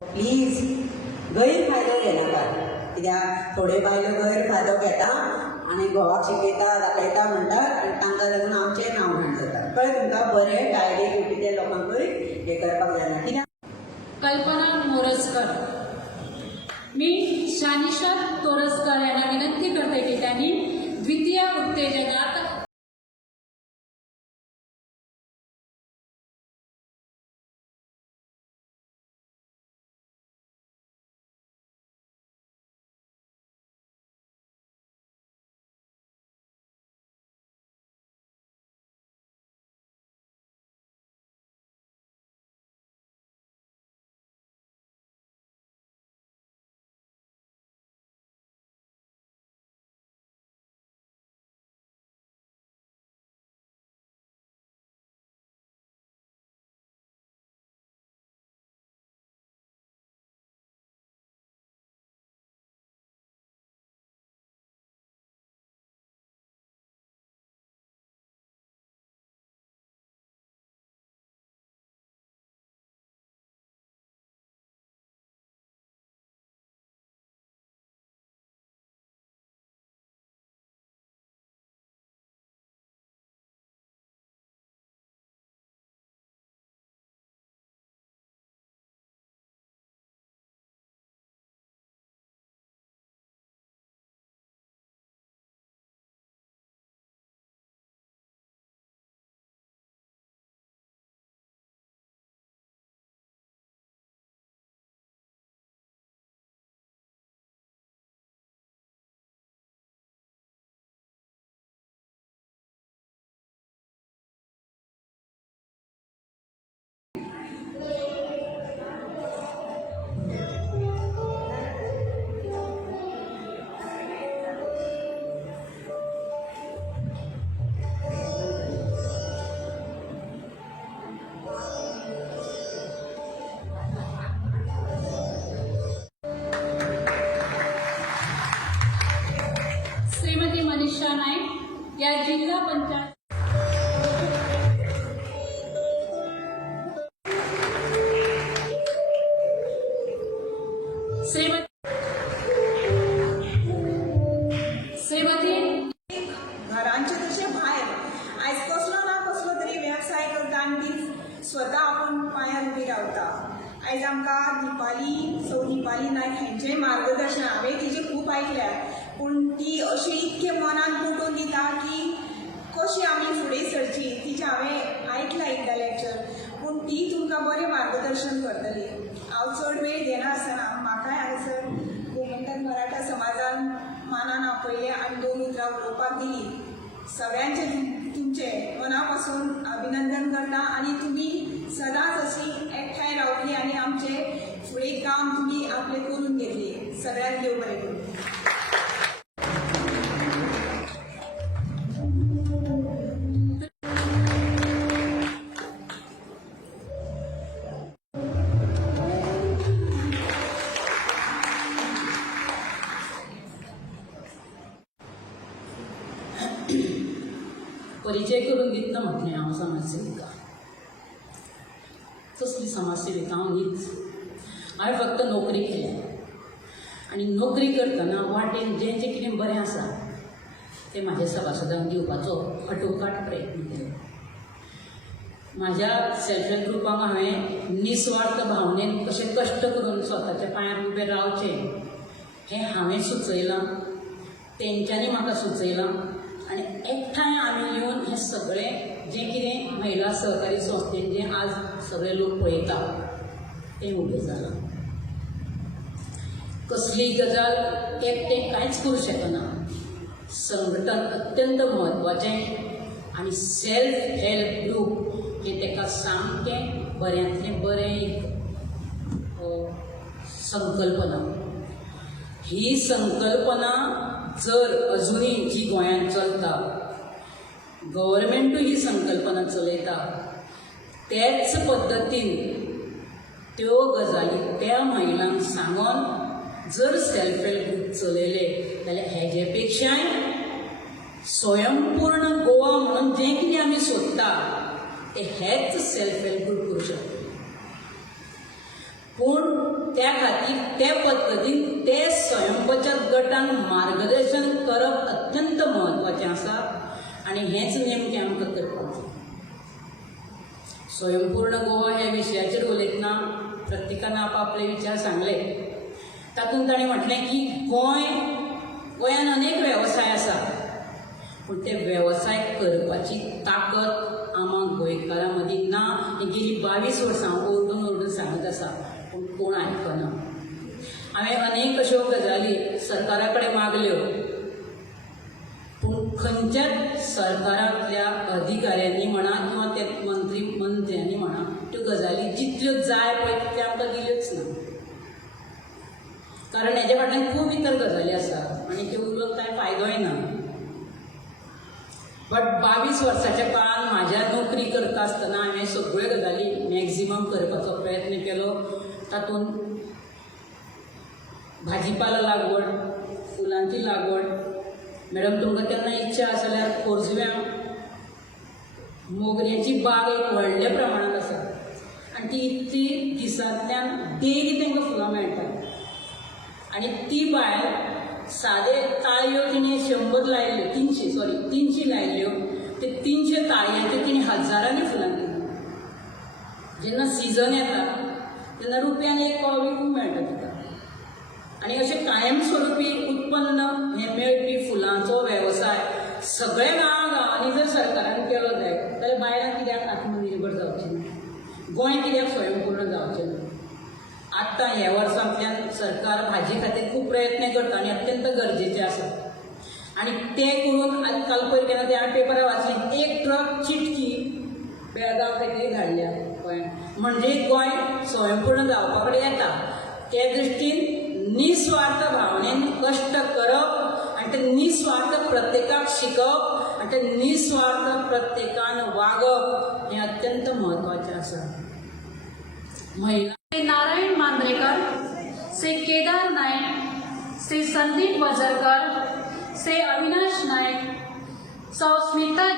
Please गैरफायदो घेनाकात, कित्याक थोड्यो बायलो गैरफायदो घेता आनी घोवाक शिकयता दाखयता म्हणटात आनी तांकां लागून आमचें नांव घाण जाता. कळ्ळें तुमकां? बरें डायरेक्ट ते लोकांकूय हें करपाक जायना. कित्याक कल्पना मोरजकर, मी शानिशा तोरसकर यांना विनंती करते की त्यांनी द्वितीय उत्तेजनात श्रीमती मनीषा नाईक या जिल्हा पंचायत घरांचे तशें भायर आयज कसलो ना कसलो तरी वेवसाय करता आनी ती स्वता आपूण पांयार उबी रावता. आयज आमकां सौ दिपाली नायक हेंचेंय मार्गदर्शन हांवें तिजें खूब आयकल्या, पूण ती अशी इतके मनान पुटून दिता की कशी आमी फुडें सरची. तिचें हांवें आयकलां एकदां लेक्चर, पूण ती तुमकां बरें मार्गदर्शन करतली. हांव चड वेळ घेना आसतना म्हाकाय हांगासर गोमंतक मराठा समाजान मानान आपयलें आनी 2 उतरां उलोवपाक दिली. सगळ्यांचे तुमचे मना पासून अभिनंदन करता आनी तुमी सदांच अशी एकठांय रावली आनी आमचें फुडें काम तुमी आपलें करून घेतली. सगळ्यांक देव बरें करूं. परिचय करून दितना म्हटलें हांव समाजसेविका. कसली समाजसेविका हांव न्हीच. हांवें फक्त नोकरी केल्या आनी नोकरी करतना वाटेन जें जें कितें बरें आसा तें म्हाज्या सभासदांक दिवपाचो आटोकाट प्रयत्न केलो. म्हाज्या सेल्फ हेल्प ग्रुपाक हांवें निस्वार्थ भावनेन कशें कश्ट करून स्वताच्या पांयार उबें रावचें हें हांवें सुचयलां, तेंच्यांनी म्हाका सुचयलां आनी एकठांय आमी येवन हें सगळें जें कितें महिला सहकारी संस्थेन जें आज सगळे लोक पळयता तें उबें जालां. कसलीय गजाल एकटें कांयच करूं शकना. संघटन अत्यंत म्हत्वाचें आनी सेल्फ हेल्प ग्रूप हें तेका सामकें बऱ्यांतलें बरें एक संकल्पना. ही संकल्पना जर अजुनूय जी गोंयांत चलता, गव्हर्मेंटूय ही संकल्पना चलयता, तेच पद्दतीन त्यो गजाली त्या महिलांक सांगून जर सेल्फ हेल्प ग्रूप चलयले जाल्यार हेजे पेक्षाय स्वयंपूर्ण गोवा म्हणून जें कितें आमी सोदता तें हेच सेल्फ हेल्प ग्रूप करूं शकता. पूण त्या खातीर ते पद्दतीन ते स्वयं बचत गटांक मार्गदर्शन करप अत्यंत म्हत्वाचें आसा आनी हेच नेमकें आमकां करपाक जाय. स्वयंपूर्ण गोवा ह्या विशयाचेर उलयतना प्रत्येकान आपआपले विचार सांगले. तातूंत ताणें म्हटलें की गोंयान अनेक वेवसाय आसा, पूण ते वेवसाय करपाची ताकद आम्हा गोंयकारां मदीं ना. ही गेली 22 वर्सां ओरडून सांगत आसा, पूण कोण आयकना. हांवें अनेक अश्यो गजाली सरकारा कडेन मागल्यो, पूण खंयच्याच सरकारांतल्या अधिकाऱ्यांनी म्हणा किंवा ते मंत्र्यांनी म्हणा त्यो गजाली जितल्यो जाय पळय तितल्यो आमकां दिल्योच ना. कारण हेजे फाटल्यान खूब इतर गजाली आसा आनी त्यो उलोवन कांय फायदोय ना. बट 22 वर्साच्या काळान म्हाज्या नोकरी करता आसतना हांवें सगळ्यो गजाली मॅक्झिमम करपाचो प्रयत्न केलो. तातूंत भाजीपाला लागवड, फुलांची लागवड, मॅडम तुमकां केन्ना इच्छा आसा जाल्यार खोर्जुव्यां मोगऱ्याची बाग एक व्हडल्या प्रमाणांत आसा आनी ती इतली दिसांतल्यान डेली तांकां फुलां मेळटात. आनी ती बायल सादे ताळयो तिणें 100 लायल्यो, 300 लायल्यो. ते 300 ताळयांच्यो तिणें हजारांनी फुलां केलीं. जेन्ना सिजन येता तेन्ना रुपयान एक पाव विकूंक मेळटा तिका. आनी अशें कायमस्वरुपी उत्पन्न हें मेळपी फुलांचो वेवसाय सगळ्या गांवांनी जर सरकारान केलो जायत जाल्यार बायलांक कित्याक आत्मनिर्भर जावचें ना, गोंय कित्याक स्वयंपूर्ण जावचें ना. आत्तां ह्या वर्सांतल्यान सरकार भाजी खातीर खूब प्रयत्न करता आनी अत्यंत गरजेचे आसा. आनी ते करून आजकाल पयर केन्ना ते हांवें पेपरार वाचलें, 1 ट्रक चिटकी बेळगांव खंय तरी धाडल्या गोंयांत. म्हणजे गोंय स्वयंपूर्ण जावपा कडेन येता. ते दृश्टीन निस्वार्थ भावनेन कश्ट करप आनी ते निस्वार्थ प्रत्येकाक शिकप आनी ते निस्वार्थ प्रत्येकान वागप हें अत्यंत म्हत्वाचें आसा. महिला श्री नारायण मांद्रेकर, श्री केदार नायक, श्री संदीप वजरकर, श्री अविनाश नायक, सौ स्मिता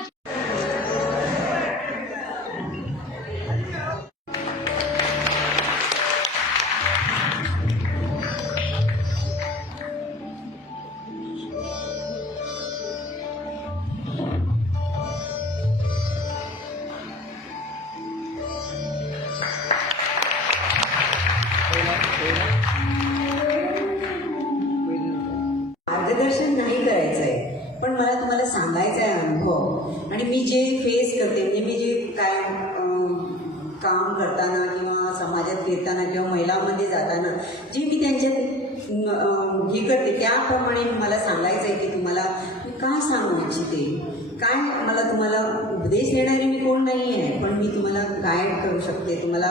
मार्गदर्शन नाही करायचं आहे, पण मला तुम्हाला सांगायचा आहे अनुभव. आणि मी जे फेस करते, म्हणजे मी जे काय काम करताना किंवा समाजात फिरताना किंवा महिलांमध्ये जाताना जे मी त्यांच्यात हे करते त्याप्रमाणे मला सांगायचं आहे की तुम्हाला मी काय सांगू इच्छिते, काय मला तुम्हाला उपदेश देणारी मी कोण नाही आहे, पण मी तुम्हाला गाईड करू शकते, तुम्हाला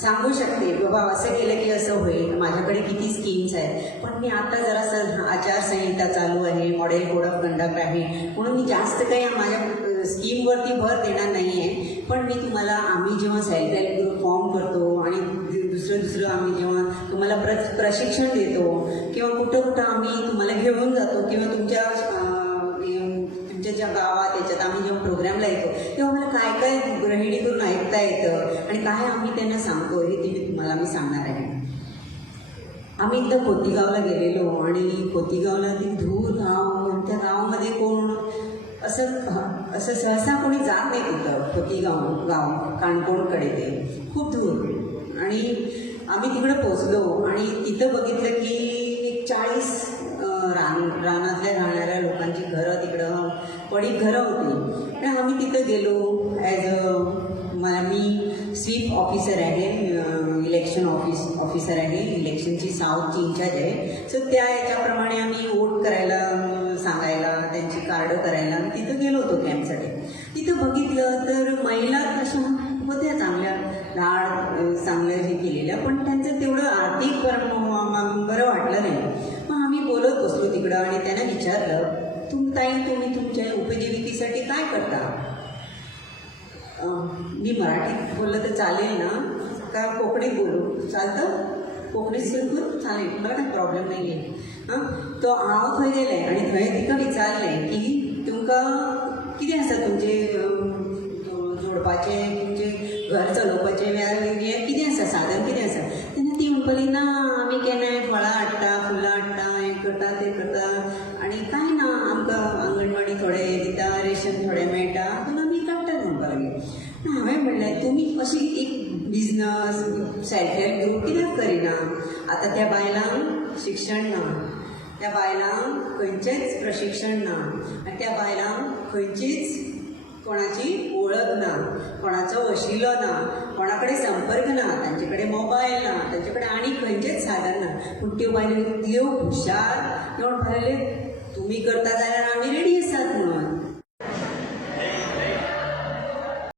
सांगू शकते बाबा असं केलं की असं होईल. माझ्याकडे किती स्कीम्स आहेत, पण मी आता जरासं आचारसंहिता चालू आहे, मॉडेल कोड ऑफ कंडक्ट आहे, म्हणून मी जास्त काही माझ्या स्कीमवरती भर देणार नाही आहे. पण मी तुम्हाला आम्ही जेव्हा सेल्फ हेल्प ग्रुप फॉर्म करतो आणि दुसरं आम्ही जेव्हा तुम्हाला प्रशिक्षण देतो किंवा कुठं आम्ही तुम्हाला घेऊन जातो किंवा तुमच्या ज्या गावात याच्यात आम्ही जेव्हा प्रोग्रामला येतो तेव्हा आम्हाला काय काय गृहिणी करून ऐकता येतं आणि काय आम्ही त्यांना सांगतो हे ते तुम्हाला मी सांगणार आहे. आम्ही एकदा खोतीगावला गेलेलो आणि खोतीगावला ती धूर गाव, त्या गावामध्ये कोण असं सहसा कोणी जात नाही तिथं. खोतीगाव गाव काणकोणकडे ते खूप दूर. आणि आम्ही तिकडे पोचलो आणि तिथं बघितलं की 40 रानातल्या राहणाऱ्या लोकांची घरं तिकडं पडीक घरं होती. आणि आम्ही तिथं गेलो मी स्वीप ऑफिसर आहे, इलेक्शन ऑफिसर आहे, इलेक्शनची साऊथची इन्चार्ज आहे. सो त्या याच्याप्रमाणे आम्ही वोट करायला सांगायला, त्यांची कार्ड करायला तिथं गेलो होतो कॅम्पसाठी. तिथं बघितलं तर महिला अशा होत्या चांगल्या चांगलं हे केलेल्या, पण त्यांचं तेवढं आर्थिक बरं वाटलं नाही. मग आम्ही बोलत बसलो तिकडं आणि त्यांना विचारलं, तुम्ही तुमच्या उपजीविकेसाठी काय करता? मी मराठीत बोललं तर चालेल ना, का कोकणीत बोलू चालतं? कोकणीत बोलू चालेल, मला काही प्रॉब्लेम नाही आहे. तो हांव थंय गेलें आणि थंय तिका विचारलें की तुमकां कितें आसा तुमचे जोडपाचें, तुमचें घर चलोवपाचें हें कितें आसा, साधन कितें आसा? तेन्ना ती म्हणपली ना आमी केन्नाय फळां हाडटा फुलां हाडटा हें करता तें करता आनी कांय ना आमकां अंगणवाडी थोडे दिता रेशन थोडें मेळटा पूण आमी काडटात म्हणपाक लागली. हांवें म्हणलें तुमी अशी एक बिजनस सेल्फ हेल्प ग्रूप कित्याक करिना. आतां त्या बायलांक शिक्षण ना, त्या बायलांक खंयचेंच प्रशिक्षण ना आनी त्या बायलांक खंयचीच कोणाची वळख ना, कोणाचो वशिलो ना, कोणा कडेन संपर्क ना, तांचे कडेन मोबायल ना, तांचे कडेन आनी खंयचेंच साधन ना. पूण त्यो बायलो इतल्यो हुशार, ते म्हणपाक लागले तुमी करता जाल्यार आमी रेडी आसात म्हणून.